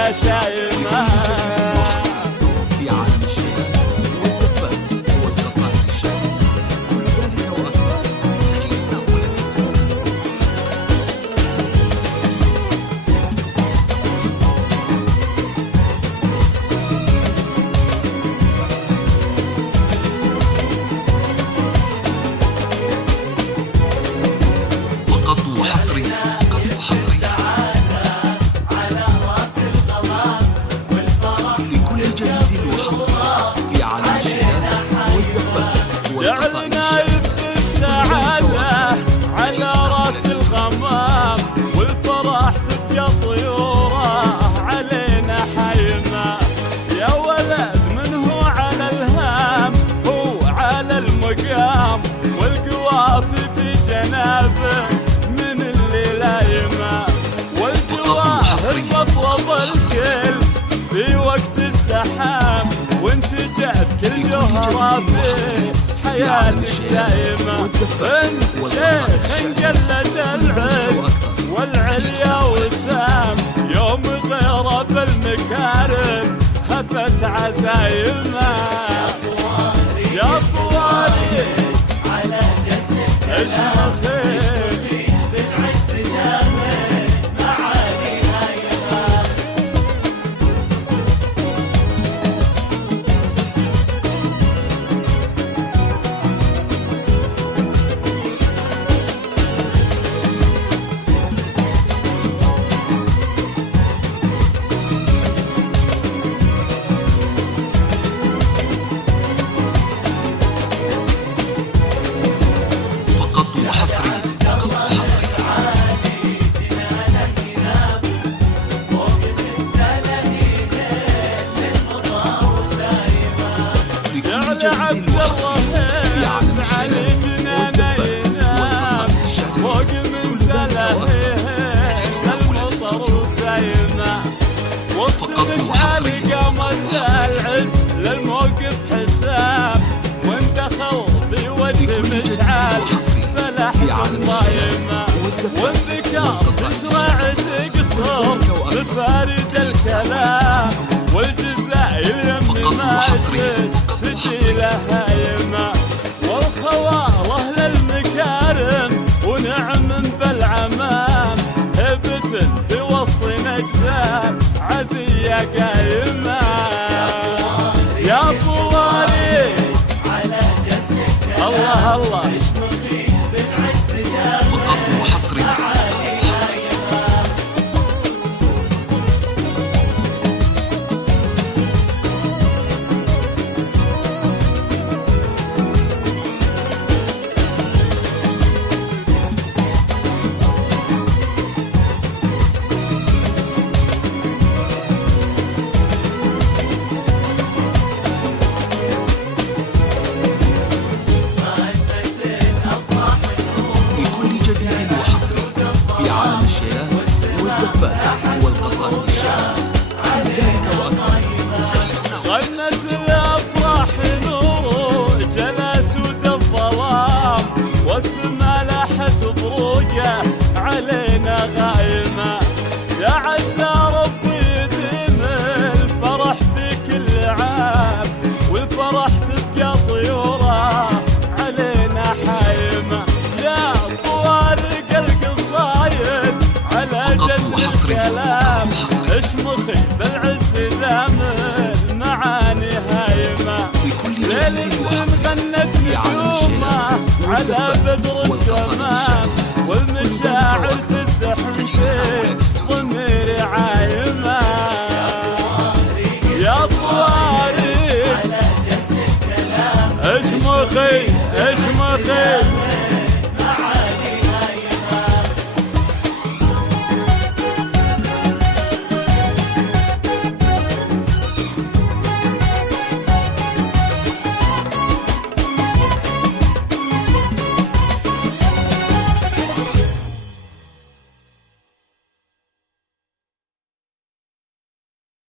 يا شايمة. في عالم الشيلات والزفات والقصائد الشعرية، كل ذلك وأكثر تجدنا فقط وحصريا. جعلنا يبقى السعادة على راس الغمام، والفرح تبقى طيوره علينا حيمة. يا ولد من هو على الهام هو على المقام، والقوافي في جنابه من اللي لايمة، والجواهر مطلب الكل في وقت الزحام، وانتجت كل جوهرة في حياتك دائمة. انت شيخ انقلد العز والعليا وسام، يوم غيره بالمكارم هفت عزايمه. يا طوالي على جسدك اشمخي عبد الرهيب على جنانه ينام، فوق منزله المطر وسايمه، وقت مشعل قامت العز للموقف حساب، واندخل في وجه مشعل فلحظة ضايمه، والذكر تشرع تقصر بفارد الكلام، والجزائر يمي ما تجي لها يمه، والخواله للمكارم ونعم بالعمام، هبة في وسط نجدة عذية قايمة. يا طوالي على جسدك الله الله فقط وحصري. والقصائد الشعرية، ذلك وأكثر. غنت الأفراح نور جلس ود الظلام، والسما لاحت بروقه علينا غايمة، يا عسى ربي يديم الفرح في كل عام، والفرح تبقى طيوره علينا حايمة. يا طوارق القصايد على جزر الكلام، اشمخي بالعز دام المعاني هايمة، ليلة غنت نجومه على بدر التمام، والمشاعر تزدحم في ضميري عايمة. يا طوارق اشمخي اشمخي